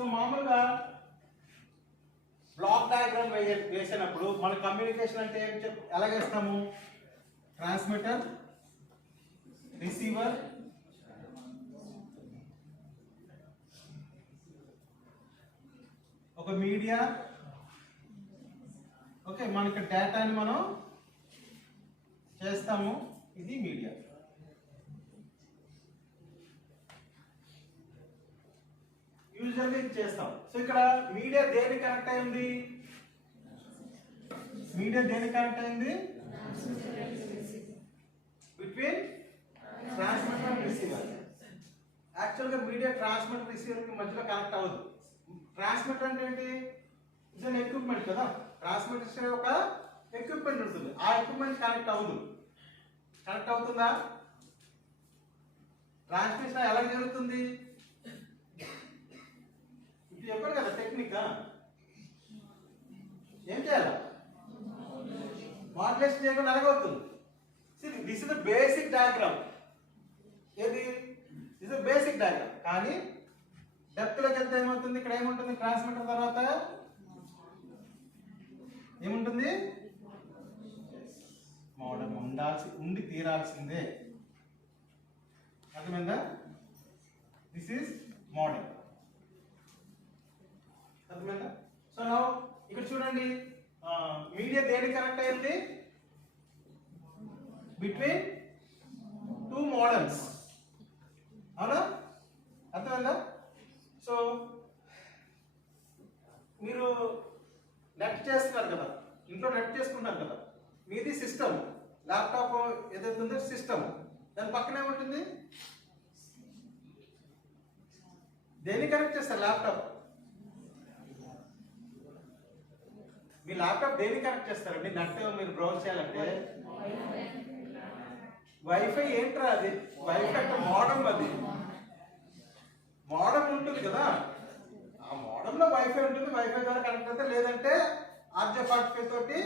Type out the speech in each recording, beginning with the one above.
So మామూలుగా block diagram వేసినప్పుడు మన కమ్యూనికేషన్ అంటే ఏం ఎలా చేస్తాము? ట్రాన్స్మిటర్, రిసీవర్, ఒక మీడియా, ఓకే, మనకి డేటాని మనం చేస్తాము, ఇది మీడియా. యూజువల్గా ఇది చేస్తాం. సో ఇక్కడ మీడియా దేనికి కనెక్ట్ అయింది? మీడియా దేనికి కనెక్ట్ అయింది? Between transmitter and receiver. యాక్చువల్గా మీడియా ట్రాన్స్మిటర్ రిసీవర్కి మధ్యలో కనెక్ట్ అవ్వదు. ట్రాన్స్మిటర్ అంటే ఏంటి? ఇట్స్ అన్ ఎక్విప్మెంట్ కదా. ట్రాన్స్మిటర్ ఒక ఎక్విప్మెంట్ ఉంటుంది, ఆ ఎక్విప్మెంట్ కనెక్ట్ అవ్వదు. కనెక్ట్ అవుతుందా? ట్రాన్స్మిషన్ ఎలా జరుగుతుంది? ఇది చెప్పారు కదా టెక్నిక్. ఏం చేయాలి? మాడ్యులేషన్ చేయకుండా ఎలాగవుతుంది? This is the basic diagram. ఏది? This is basic diagram. కానీ డెప్త్ లోకి వెళ్తే ఏమవుతుంది? ఇక్కడ ఏముంటుంది? ట్రాన్స్మిటర్ తర్వాత ఏముంటుంది? మోడల్ ఉండి తీరాల్సిందే. అర్థమైందా? This is model. అర్థమైందా? సో నౌ ఇక్కడ చూడండి, మీడియా దేనికి కనెక్ట్ అయింది? Between two models. అవునా? అర్థమైందా? సో మీరు నెట్ చేస్తున్నారు కదా, ఇంట్లో నెట్ చేసుకుంటారు కదా, మీది సిస్టమ్, ల్యాప్టాప్ ఏదైతే ఉందో సిస్టమ్, దాని పక్కనే ఉంటుంది. దేన్ని కనెక్ట్ చేస్తారు? ల్యాప్టాప్. మీ ల్యాప్టాప్ దేన్ని కనెక్ట్ చేస్తారండి? నెట్ మీరు బ్రౌజ్ చేయాలంటే వైఫై. ఏంట్రా అది? వైఫై అంటే మోడమ్. అది మోడమ్ ఉంటుంది కదా, ఆ మోడమ్ లో వైఫై ఉంటుంది. వైఫై ద్వారా కనెక్ట్ అయితే, లేదంటే RJ45 తోటి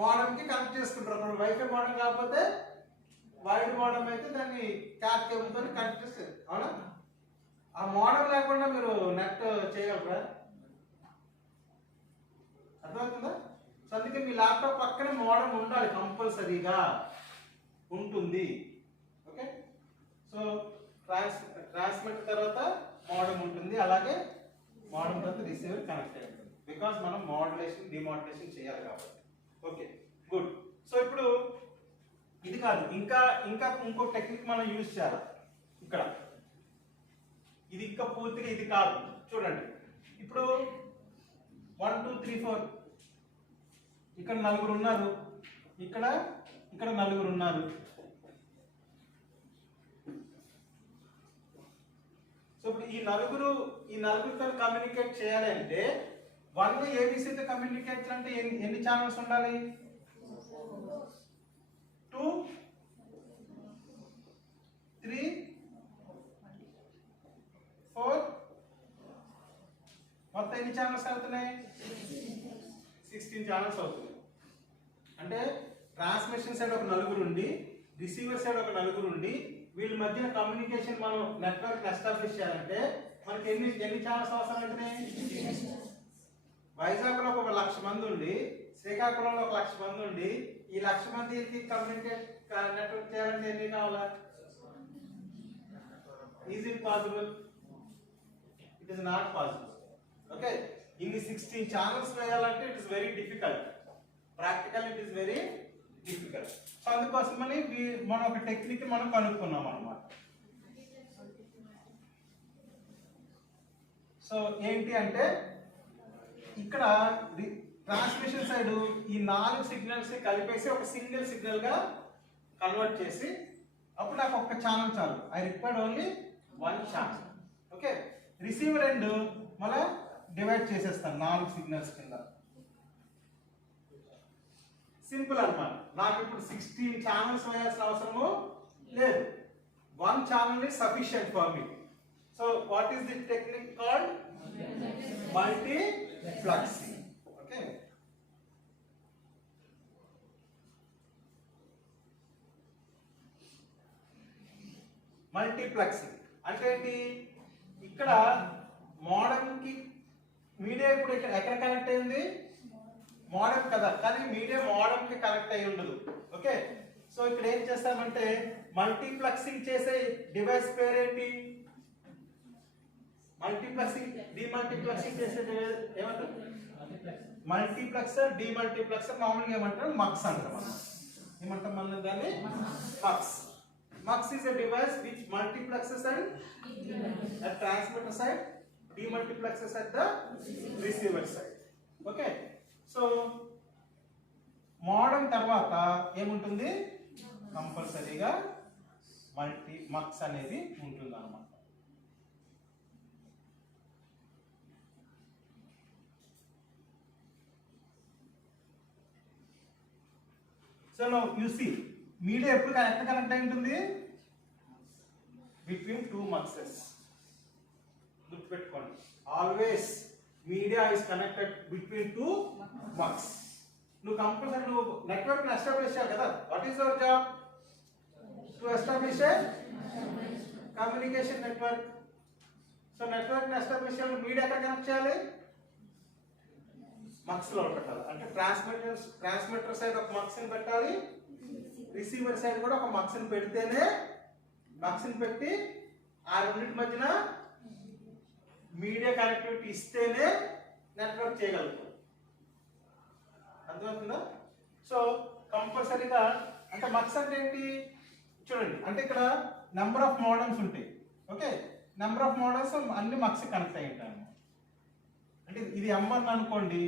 మోడమ్ కి కనెక్ట్ చేసుకుంటారు. వైఫై మోడమ్ కాకపోతే వైడ్ మోడమ్ అయితే దాన్ని క్యాట్ కేబుల్ తోటి కనెక్ట్ చేస్తారు. అవునా? ఆ మోడమ్ లేకుండా మీరు నెట్ చేయగలరా? అర్థమవుతుందా? సో అందుకే మీ ల్యాప్టాప్ పక్కనే మోడమ్ ఉండాలి, కంపల్సరీగా ఉంటుంది. ఓకే, సో ట్రాన్స్మిటర్ తర్వాత మోడమ్ ఉంటుంది, అలాగే మోడమ్ తర్వాత రిసీవర్ కనెక్ట్ అయి ఉంటుంది. బికాస్ మనం మోడ్యులేషన్ డిమోడ్యులేషన్ చేయాలి కాబట్టి. Okay, good. సో ఇప్పుడు ఇది కాదు, ఇంకా ఇంకో టెక్నిక్ మనం యూజ్ చేయాలి ఇక్కడ. ఇది ఇంకా పూర్తిగా ఇది కాదు. చూడండి, ఇప్పుడు 1 2 3 4 ఇక్కడ నలుగురు ఉన్నారు, ఇక్కడ నలుగురు ఉన్నారు. సో ఇప్పుడు ఈ నలుగురితో కమ్యూనికేట్ చేయాలి అంటే 1 ABCతో కమ్యూనికేట్ చేయాలంటే ఎన్ని ఛానల్స్ ఉండాలి? 2 3 4 మొత్తం ఎన్ని ఛానల్స్ అవుతున్నాయి? 16 ఛానల్స్ అవుతుంది. అంటే ట్రాన్స్మిషన్ సైడ్ ఒక నలుగురు ఉండి, రిసీవర్ సైడ్ ఒక నలుగురు ఉండి, వీళ్ళ మధ్యన కమ్యూనికేషన్ మనం నెట్వర్క్ ఎస్టాబ్లిష్ చేయాలంటే మనకి ఎన్ని ఛానల్స్ అవసరం అవుతున్నాయి? వైజాగ్లో ఒక 1,00,000 మంది ఉండి, శ్రీకాకుళంలో 1,00,000 మంది ఉండి, ఈ 1,00,000 మందికి కమ్యూనికేట్ నెట్వర్క్ చేయాలంటే ఎన్ని కావాలా? Is it possible? It is not possible. Okay, ఇన్ని 16 ఛానల్స్ వేయాలంటే it is very difficult. Practical it is very difficult. So అందుకోసమని మనం ఒక టెక్నిక్ మనం కనుక్కున్నాం అన్నమాట. సో ఏంటి అంటే ఇక్కడ ట్రాన్స్మిషన్ సైడ్ ఈ 4 సిగ్నల్స్ కలిపేసి ఒక సింగిల్ సిగ్నల్ గా కన్వర్ట్ చేసి, అప్పుడు నాకు ఒక ఛానల్ చాలు. I required only 1 channel. Okay, receiver end మళ్ళా డివైడ్ చేసేస్తాను 4 సిగ్నల్స్ కింద. సింపుల్ అన్నమాట. నాకు ఇప్పుడు 16 ఛానల్స్ వేయాల్సిన అవసరము లేదు. 1 channel is sufficient for me. So what is the technique called? Multiplexing. Okay. Multiplexing అంటే ఏంటి? ఇక్కడ మోడమ్ కి మీడియా ఇప్పుడు ఎక్కడ కనెక్ట్ అయింది, మోడమ్ కదా, కానీ మీడియా మోడమ్ కి కనెక్ట్ అయి ఉండదు. ఓకే, సో ఇక్కడ ఏం చేస్తామంటే మల్టీప్లెక్సింగ్ చేసే డివైస్ పేరేంటి, మల్టీప్లెక్సింగ్ డిమల్టీప్లెక్సింగ్ చేసే ఏమంటారు, మల్టీప్లెక్సర్ డిమల్టీప్లెక్సర్, మామూలుగా ఏమంటారు మక్స్ అంటారు. మనం ఏమంటాం, మనం దాన్ని mux. Mux is a device which multiplexes and at transmitter side, demultiplexes at the receiver side. Okay, so modem తర్వాత ఏముంటుంది, కంపల్సరీగా మక్స్ అనేది ఉంటుంది అన్నమాట. So now you see media ఎప్పుడు ఎక్కడ కనెక్ట్ అయి ఉంటుంది, బిట్వీన్ టూ మక్సెస్. గుర్తుపెట్టుకోండి, always media is connected between two mux. నువ్వు కంపల్సరీ నువ్వు నెట్వర్క్ ని ఎస్టాబ్లిష్ చేయాలి కదా. What is your job, to establish a communication network. So network ని ఎస్టాబ్లిష్ చేయాలి, మీడియా ఎక్కడ కనెక్ట్ చేయాలి, మక్స్ లో పెట్టాలి. అంటే ట్రాన్స్మిటర్ సైడ్ ఒక మక్స్ ని పెట్టాలి, రిసీవర్ సైడ్ కూడా ఒక మక్స్ ని పెడితేనే, మక్స్ ని పెట్టి ఆ రెండింటి మధ్యన మీడియా కనెక్టివిటీ ఇస్తేనే నెట్వర్క్ చేయగలుగుతాం. అర్థమవుతుందా? సో కంపల్సరీగా అంటే మక్స్ అంటే ఏంటి చూడండి, అంటే ఇక్కడ నెంబర్ ఆఫ్ మోడమ్స్ ఉంటాయి. ఓకే, నెంబర్ ఆఫ్ మోడమ్స్ అన్ని మక్స్ కనెక్ట్ అయి ఉంటాయి. అంటే ఇది M1 అనుకోండి,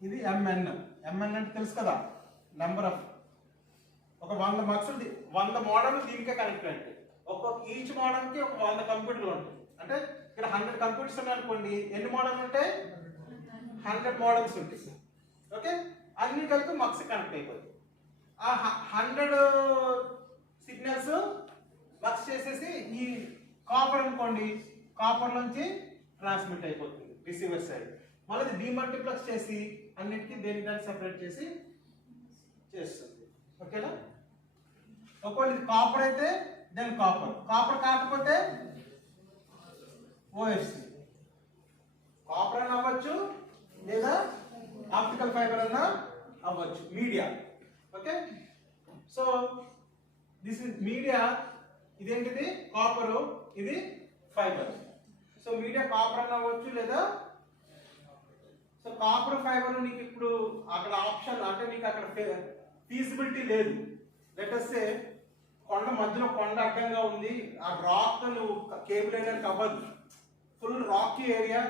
ఇది MN. MN అంటే తెలుసు కదా, నెంబర్ ఆఫ్ ఒక 100 మక్స్ 100 మోడల్ దీనికే కనెక్ట్ ఉంటాయి. ఒక్కొక్క ఈచ్ మోడల్ కి ఒక 100 కంప్యూటర్లు ఉంటాయి. అంటే ఇక్కడ 100 కంప్యూటర్స్ ఉన్నాయి అనుకోండి, ఎన్ని మోడల్ ఉంటాయి, 100 మోడల్స్ ఉంటాయి. ఓకే, అన్ని కలిపి మక్స్ కనెక్ట్ అయిపోతాయి. ఆ 100 సిగ్నల్స్ మక్స్ చేసేసి ఈ కాపర్ అనుకోండి, కాపర్ నుంచి ట్రాన్స్మిట్ అయిపోతుంది రిసీవర్ సైడ్. మళ్ళీ డిమల్టీప్లెక్స్ చేసి అన్నిటికీ దేనికి దాన్ని సెపరేట్ చేసి చేస్తుంది. ఓకేనా? ఒకవేళ ఇది కాపర్ అయితే దెన్ కాపర్, కాపర్ కాకపోతే OFC. కాపర్ అని అవ్వచ్చు లేదా ఆప్టికల్ ఫైబర్ అన్నా అవ్వచ్చు, media. Okay, so this is media. ఇదేంటిది కాపరు, ఇది ఫైబర్. సో మీడియా కాపర్ అన్న అవ్వచ్చు లేదా, సో కాపర్ ఫైబర్ నీకు ఇప్పుడు అక్కడ ఆప్షన్ అంటే నీకు అక్కడ ఫీజిబిలిటీ లేదు. లెట్ అస్ సే కొండ మధ్యలో కొండ అడ్డంగా ఉంది, ఆ రాక్ నువ్వు కేబుల్ వేయడానికి అవ్వదు, ఫుల్ రాకీ ఏరియా.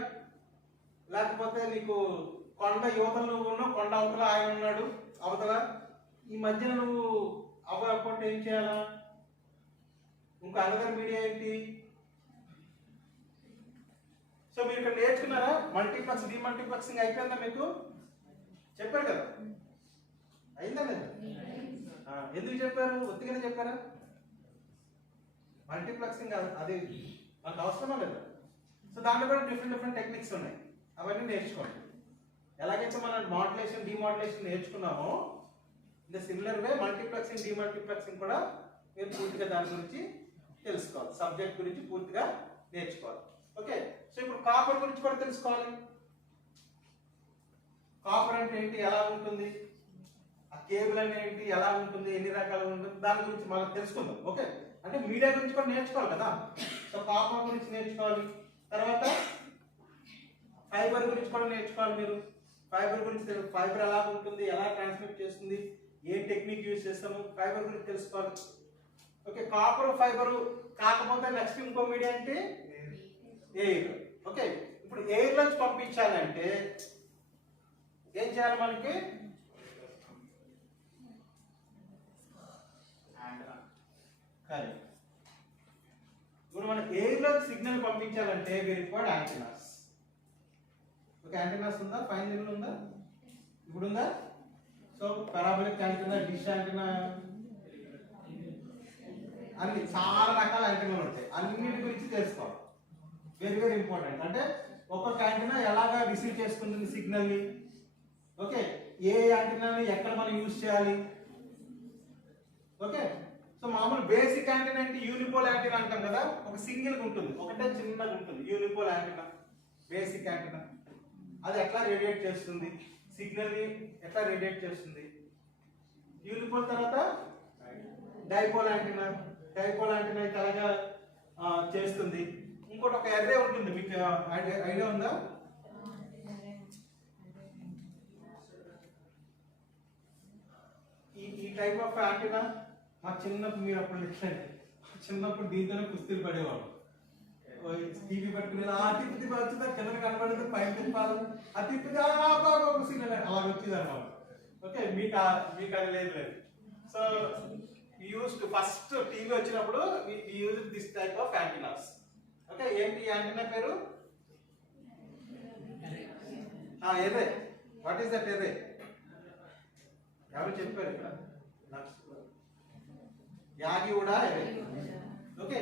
లేకపోతే నీకు కొండ యువతలు నువ్వు ఉన్నావు, కొండ అవతల ఆయన ఉన్నాడు అవతల, ఈ మధ్యన నువ్వు అవ్వకపోతే ఏం చేయాలా? ఇంకో అనదర్ మీడియా ఏంటి? సో మీరు ఇక్కడ నేర్చుకున్నారా మల్టీప్లెక్స్ డిమల్టీప్లెక్సింగ్ అయిపోయిందా? మీకు చెప్పారు కదా, అయిందా లేదా? ఎందుకు చెప్పారు? ఒత్తిగానే చెప్పారా? మల్టీప్లెక్సింగ్ అది మనకు అవసరమా లేదా? సో దాంట్లో కూడా డిఫరెంట్ టెక్నిక్స్ ఉన్నాయి, అవన్నీ నేర్చుకోండి. ఎలాగైతే మనం మాడ్యులేషన్ డిమాడ్యులేషన్ నేర్చుకున్నామో in the similar way multiplexing demultiplexing కూడా మీరు పూర్తిగా దాని గురించి తెలుసుకోవాలి, సబ్జెక్ట్ గురించి పూర్తిగా నేర్చుకోవాలి. ఓకే, సో ఇప్పుడు కాపర్ గురించి కూడా తెలుసుకోవాలి. కాపర్ అంటే ఏంటి, ఎలా ఉంటుంది, ఆ కేబుల్ అంటే ఏంటి, ఎలా ఉంటుంది, ఎన్ని రకాలుగా ఉంటుంది, దాని గురించి మనం తెలుసుకుందాం. ఓకే, అంటే మీడియా గురించి కూడా నేర్చుకోవాలి కదా. సో కాపర్ గురించి నేర్చుకోవాలి, తర్వాత ఫైబర్ గురించి కూడా నేర్చుకోవాలి. మీరు ఫైబర్ గురించి ఫైబర్ ఎలా ఉంటుంది, ఎలా ట్రాన్స్మిట్ చేస్తుంది, ఏ టెక్నిక్ యూజ్ చేస్తాము, ఫైబర్ గురించి తెలుసుకోవాలి. ఓకే, కాపర్ ఫైబర్ కాకపోతే నెక్స్ట్ ఇంకో మీడియా అంటే ఎయిర్. ఓకే, ఇప్పుడు ఎయిర్ నుంచి పంపించాలంటే ఏం చేయాలి మనకి? కరెక్ట్. ఇప్పుడు మనం ఎయిర్ లో సిగ్నల్ పంపించాలంటే we required antennas. Okay, antennas ఉందా? ఫైన్ లెవెల్ ఉందా? ఇప్పుడు ఉందా? So parabolic antenna, dish antenna, అన్ని చాలా రకాల యాంటెనాలు ఉంటాయి. అన్నిటి గురించి తెలుసుకోవాలి, వెరీ ఇంపార్టెంట్. అంటే ఒక్కొక్క యాంటెనా ఎలాగా రిసీవ్ చేసుకుంటుంది సిగ్నల్ ని, ఓకే, ఏ యాంటెనాని ఎక్కడ మనం యూజ్ చేయాలి. ఓకే, సో మామూలు బేసిక్ యాంటీనా అంటే యూనిపోల్ యాంటీనా అంటాం కదా, ఒక సింగిల్ ఉంటుంది, ఒకటే చిన్నగా ఉంటుంది యూనిపోల్ యాంటీనా, బేసిక్ యాంటీనా. అది ఎట్లా రేడియేట్ చేస్తుంది, సిగ్నల్ ని ఎట్లా రేడియేట్ చేస్తుంది. యూనిపోల్ తర్వాత డైపోల్ యాంటీనా, డైపోల్ యాంటీనా అయితే అలాగా చేస్తుంది. ఇంకోటి ఒక ఎర్రే ఉంటుంది, మీకు ఐడియా ఉందా? ఈ టైప్ ఆఫ్ యాంటీనా మా చిన్నప్పుడు, మీరు అప్పుడు చిన్నప్పుడు దీంతోనే కుస్తీలు పడేవాళ్ళు. టీవీ పట్టుకుని ఆ తిప్పి వచ్చిందా కింద కనబడుతుంది, పైన తిప్పాలి, ఆ తిప్పితే సిగ్నల్ అలా వచ్చేది అనమాట. ఓకే, మీకు అది లేదు. సో యూజ్డ్ ఫస్ట్ టీవీ వచ్చినప్పుడు use this type of antennas. Okay, ఏంటి యాంటీనా పేరు? Array. What is that array? ఎవరు చెప్పారు ఇక్కడ? యాగి కూడా ఎర్రే. ఓకే,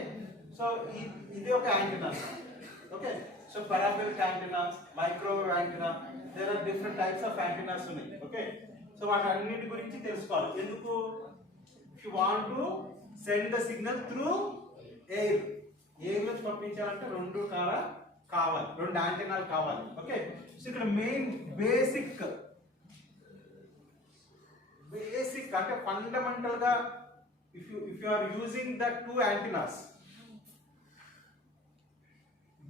సో ఇది ఒక antenna. Okay, so parabolic antenna, microwave antenna, there are different types of antennas ఉన్నాయి. ఓకే, సో వాటన్నిటి గురించి తెలుసుకోవాలి. ఎందుకు? If you want to send the signal through air, air నుంచి పంపించాలంటే రెండు కావాలి, రెండు యాంటీనాలు కావాలి. ఓకే, సో ఇక్కడ మెయిన్ బేసిక్ అంటే ఫండమెంటల్ గా if you are using the two antennas,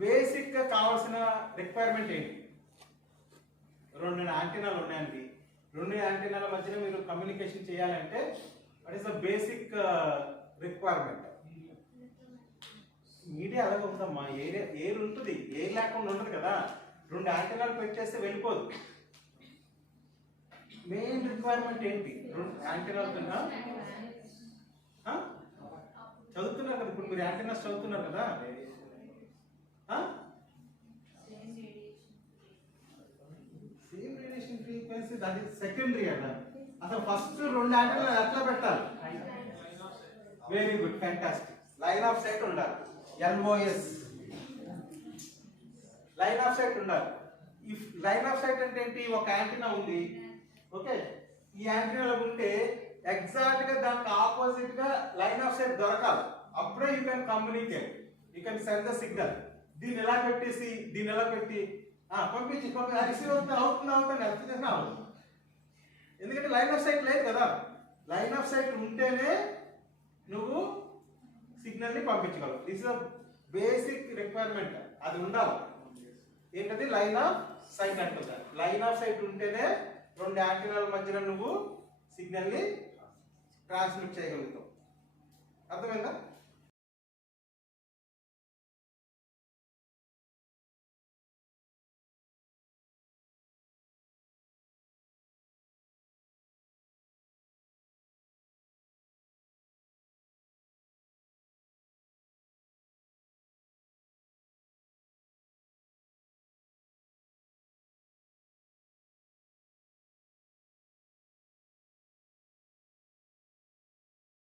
basic గా కావాల్సిన రిక్వైర్మెంట్ ఏంటి? రెండు యాంటీనాలు ఉన్నాయండి, రెండు యాంటీనాల మధ్యన మీరు కమ్యూనికేషన్ చేయాలంటే what is the basic requirement? Media అలాగే ఉందమ్మా, ఎయిర్ ఉంటుంది, ఎయిర్ లేకుండా ఉండదు కదా. రెండు యాంటీనాలు పెట్టేస్తే వెళ్ళిపోదు. మెయిన్ రిక్వైర్మెంట్ ఏంటి? రెండు యాంటీనాలు కన్నా చదువుతున్నారు కదా ఇప్పుడు మీరు, యాంటీనాస్ చదువుతున్నారు కదా. సేమ్ రేడియేషన్ ఫ్రీక్వెన్సీ, అది సెకండరీ అన్న. అసలు ఫస్ట్ రెండు యాంటీనాలు ఎట్లా పెట్టాలి? Very good, fantastic. Line of sight ఉండాలి, LOS, లైన్ ఆఫ్ సైట్ ఉండాలి. ఇఫ్ లైన్ ఆఫ్ సైట్ అంటే ఏంటి? ఒక యాంటీనా ఉంది, ఓకే, ఈ యాంటీనాలో ఉంటే ఎగ్జాక్ట్ గా దానికి ఆపోజిట్ గా లైన్ ఆఫ్ సైట్ దొరకాలి. అప్పుడే you can communicate, you can send the signal. దీన్ని ఎలా పెట్టేసి దీన్ని ఎలా పెట్టి పంపించి రిసీవ్ అవుతుంది ఎంత చేసినా అవుతుంది. ఎందుకంటే లైన్ ఆఫ్ సైట్ లేదు కదా. లైన్ ఆఫ్ సైట్ ఉంటేనే నువ్వు సిగ్నల్ ని పంపించగలవు. దిస్ ఇస్ బేసిక్ రిక్వైర్మెంట్, అది ఉండాలి. ఏంటది? లైన్ ఆఫ్ సైట్ అంటుంది. లైన్ ఆఫ్ సైట్ ఉంటేనే రెండు యాంటీనాల మధ్యన నువ్వు సిగ్నల్ ని ట్రాన్స్మిట్ చేయగలుగుతావు. అర్థమైందా?